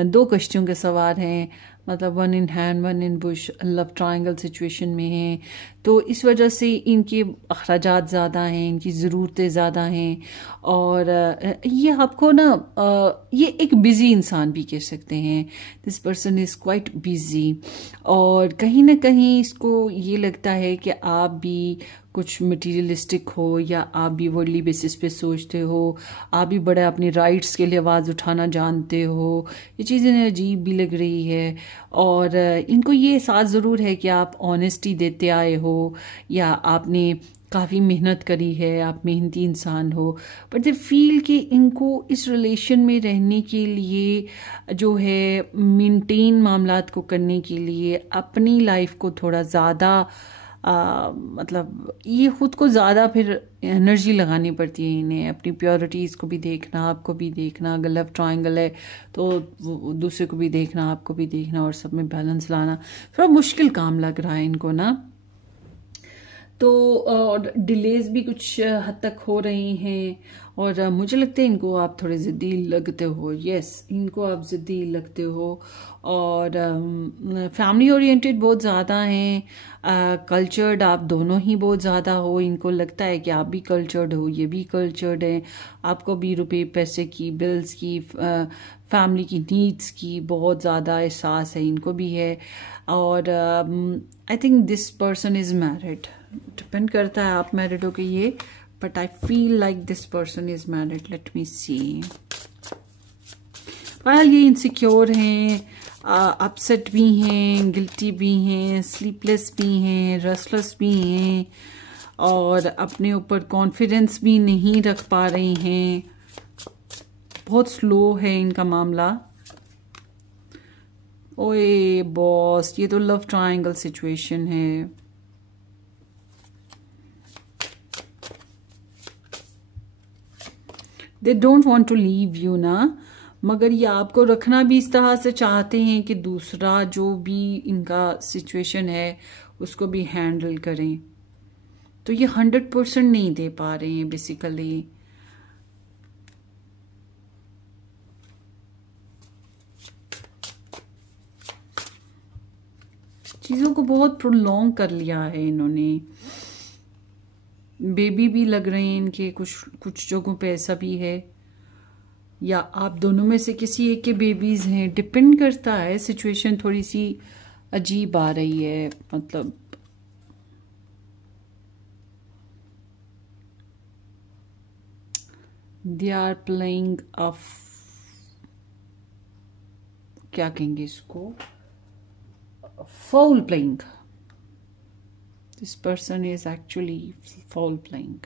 दो कश्तियों के सवार हैं, मतलब one in hand one in Bush, love triangle situation में हैं, तो इस वजह से इनके अखराजात ज़्यादा हैं, इनकी ज़रूरतें ज़्यादा हैं, और ये आपको ना ये एक बिज़ी इंसान भी कह सकते हैं, this person is quite busy, और कहीं ना कहीं इसको ये लगता है कि आप भी कुछ मटीरियलिस्टिक हो, या आप भी वर्ल्डली बेसिस पे सोचते हो, आप भी बड़ा अपने राइट्स के लिए आवाज़ उठाना जानते हो, ये चीज़ इन्हें अजीब भी लग रही है, और इनको ये एहसास ज़रूर है कि आप ऑनेस्टी देते आए हो, या आपने काफ़ी मेहनत करी है, आप मेहनती इंसान हो, बट दे फील कि इनको इस रिलेशन में रहने के लिए जो है मेंटेन मामलात को करने के लिए अपनी लाइफ को थोड़ा ज़्यादा मतलब ये खुद को ज़्यादा फिर एनर्जी लगानी पड़ती है इन्हें, अपनी प्योरिटीज़ को भी देखना, आपको भी देखना, अगर लव ट्रायंगल है तो दूसरे को भी देखना, आपको भी देखना, और सब में बैलेंस लाना थोड़ा मुश्किल काम लग रहा है इनको ना। तो डिलेज भी कुछ हद तक हो रही हैं, और मुझे लगता है इनको आप थोड़े ज़िद्दी लगते हो, यस इनको आप ज़िद्दी लगते हो, और फैमिली ओरिएंटेड बहुत ज़्यादा हैं, कल्चर्ड आप दोनों ही बहुत ज़्यादा हो, इनको लगता है कि आप भी कल्चर्ड हो, ये भी कल्चर्ड है, आपको भी रुपए पैसे की, बिल्स की, फैमिली की नीड्स की बहुत ज़्यादा एहसास है, इनको भी है, और I think this person is married, depend करता है आप मैरिड हो कि ये, but I feel like this person is married, let me see. ये इनसिक्योर हैं, अपसेट भी हैं, गिल्टी भी हैं, स्लीपलेस भी हैं, रेस्टलेस भी हैं, और अपने ऊपर कॉन्फिडेंस भी नहीं रख पा रहे हैं। बहुत स्लो है इनका मामला। ओए बॉस, ये तो लव ट्रायंगल सिचुएशन है। They don't want to leave you ना, मगर ये आपको रखना भी इस तरह से चाहते हैं कि दूसरा जो भी इनका सिचुएशन है उसको भी हैंडल करें। तो ये 100% नहीं दे पा रहे हैं बेसिकली। चीजों को बहुत प्रोलॉन्ग कर लिया है इन्होंने। बेबी भी लग रहे हैं इनके, कुछ जगहों पे ऐसा भी है, या आप दोनों में से किसी एक के बेबीज हैं, डिपेंड करता है। सिचुएशन थोड़ी सी अजीब आ रही है, मतलब दे आर प्लेइंग क्या कहेंगे इसको, foul playing. This person is actually foul playing.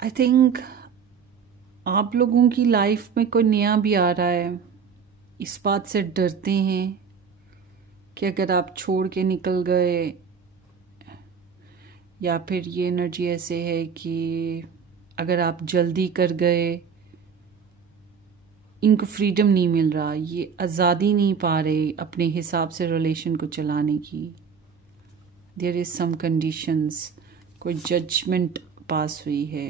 I think आप लोगों की लाइफ में कोई नया भी आ रहा है, इस बात से डरते हैं कि अगर आप छोड़ के निकल गए, या फिर ये एनर्जी ऐसे है कि अगर आप जल्दी कर गए, इनको फ्रीडम नहीं मिल रहा, ये आज़ादी नहीं पा रहे अपने हिसाब से रिलेशन को चलाने की। देयर इज सम कंडीशंस, कोई जजमेंट पास हुई है।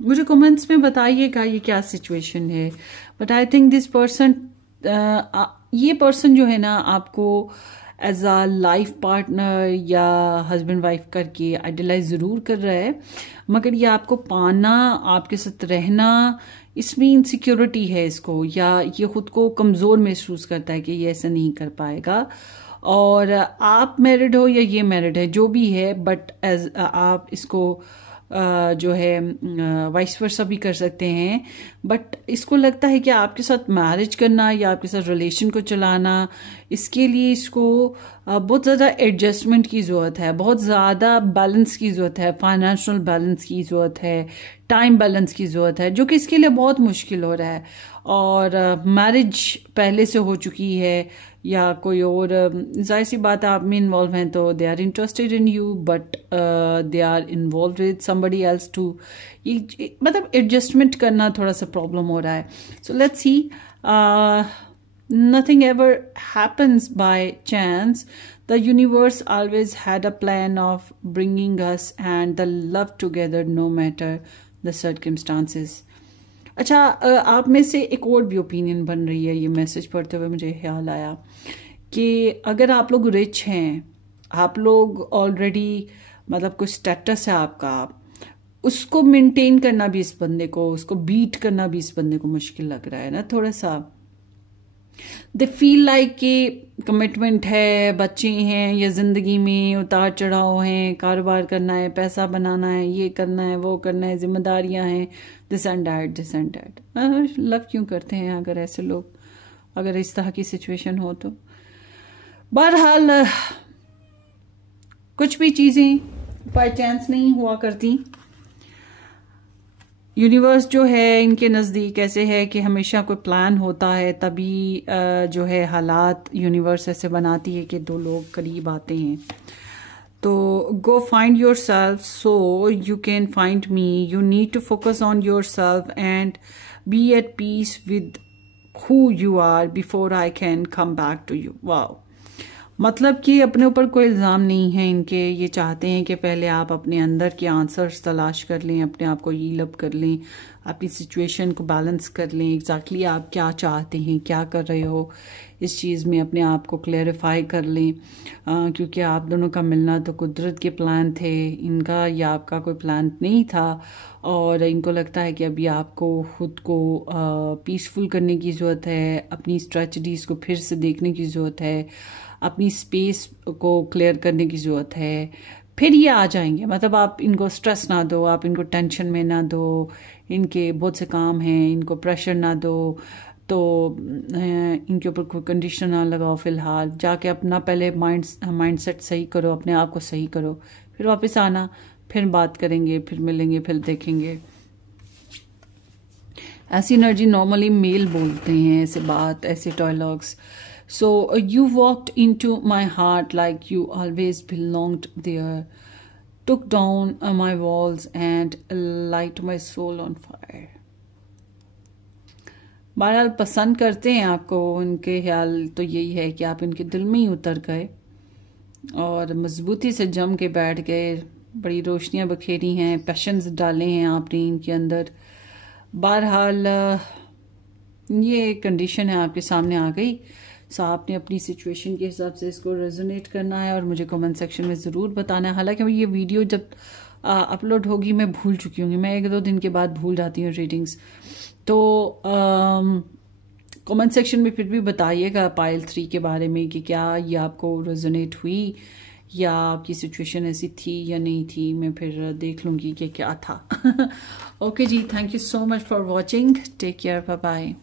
मुझे कमेंट्स में बताइएगा ये क्या सिचुएशन है। But I think this person, ये पर्सन जो है ना, आपको एज अ लाइफ पार्टनर या हस्बैंड वाइफ करके आइडियलाइज ज़रूर कर रहा है, मगर ये आपको पाना, आपके साथ रहना, इसमें इनसिक्योरिटी है इसको, या ये खुद को कमज़ोर महसूस करता है कि ये ऐसा नहीं कर पाएगा। और आप मैरिड हो या ये मैरिड है, जो भी है, बट एज आप इसको जो है वाइस वर्सा भी कर सकते हैं। बट इसको लगता है कि आपके साथ मैरिज करना या आपके साथ रिलेशन को चलाना, इसके लिए इसको बहुत ज़्यादा एडजस्टमेंट की ज़रूरत है, बहुत ज़्यादा बैलेंस की ज़रूरत है, फाइनेंशियल बैलेंस की ज़रूरत है, टाइम बैलेंस की ज़रूरत है, जो कि इसके लिए बहुत मुश्किल हो रहा है। और मैरिज पहले से हो चुकी है या कोई और, जाहिर सी बात है आप में इन्वॉल्व हैं तो they are interested in you, but they are involve with somebody else too, मतलब एडजस्टमेंट करना थोड़ा सा प्रॉब्लम हो रहा है। So let's see, nothing ever happens by chance. The universe always had a plan of bringing us and the love together no matter the circumstances. अच्छा, आप में से एक और भी ओपिनियन बन रही है, ये मैसेज पढ़ते हुए मुझे ख्याल आया कि अगर आप लोग रिच हैं, आप लोग ऑलरेडी, मतलब कुछ स्टेटस है आपका, उसको मेंटेन करना भी इस बंदे को, उसको बीट करना भी इस बंदे को मुश्किल लग रहा है ना थोड़ा सा। दे फील लाइक कि कमिटमेंट है, बच्चे हैं, या जिंदगी में उतार चढ़ाव हैं, कारोबार करना है, पैसा बनाना है, ये करना है, वो करना है, जिम्मेदारियां हैं, this and that, this and that. Love क्यों करते हैं अगर ऐसे लोग, अगर इस तरह की सिचुएशन हो तो। बहरहाल कुछ भी चीजें बाय चांस नहीं हुआ करती। यूनिवर्स जो है इनके नज़दीक ऐसे है कि हमेशा कोई प्लान होता है, तभी जो है हालात यूनिवर्स ऐसे बनाती है कि दो लोग करीब आते हैं। तो go find yourself so you can find me. You need to focus on yourself and be at peace with who you are before I can come back to you. Wow, मतलब कि अपने ऊपर कोई इल्ज़ाम नहीं है इनके, ये चाहते हैं कि पहले आप अपने अंदर के आंसर्स तलाश कर लें, अपने आप को हील अप कर लें, अपनी सिचुएशन को बैलेंस कर लें, एग्जैक्टली आप क्या चाहते हैं, क्या कर रहे हो, इस चीज़ में अपने आप को क्लेरिफाई कर लें। क्योंकि आप दोनों का मिलना तो कुदरत के प्लान थे, इनका या आपका कोई प्लान नहीं था, और इनको लगता है कि अभी आपको खुद को पीसफुल करने की ज़रूरत है, अपनी स्ट्रेटजीज़ को फिर से देखने की ज़रूरत है, अपनी स्पेस को क्लियर करने की ज़रूरत है, फिर ये आ जाएंगे। मतलब आप इनको स्ट्रेस ना दो, आप इनको टेंशन में ना दो, इनके बहुत से काम हैं, इनको प्रेशर ना दो, तो इनके ऊपर कोई कंडीशन ना लगाओ। फ़िलहाल जाके अपना पहले माइंडसेट सही करो, अपने आप को सही करो, फिर वापस आना, फिर बात करेंगे, फिर मिलेंगे, फिर देखेंगे। ऐसी एनर्जी नॉर्मली मेल बोलते हैं, ऐसे बात, ऐसे dialogues. So you walked into my heart like you always belonged there, took down my walls and light my soul on fire. बहरहाल पसंद करते हैं आपको, उनके ख्याल तो यही है कि आप इनके दिल में ही उतर गए और मजबूती से जम के बैठ गए, बड़ी रोशनियां बखेरी हैं, पैशंस डाले हैं आपने इनके अंदर। बहरहाल ये कंडीशन है आपके सामने आ गई। सो आपने अपनी सिचुएशन के हिसाब से इसको रेजोनेट करना है और मुझे कमेंट सेक्शन में ज़रूर बताना है। हालांकि ये वीडियो जब अपलोड होगी मैं भूल चुकी हूँ, मैं 1-2 दिन के बाद भूल जाती हूँ रीडिंग्स। तो कमेंट सेक्शन में फिर भी बताइएगा पायल 3 के बारे में कि क्या ये आपको रेजोनेट हुई या आपकी सिचुएशन ऐसी थी या नहीं थी। मैं फिर देख लूँगी कि क्या था। ओके जी, thank you so much for watching, take care, bye bye.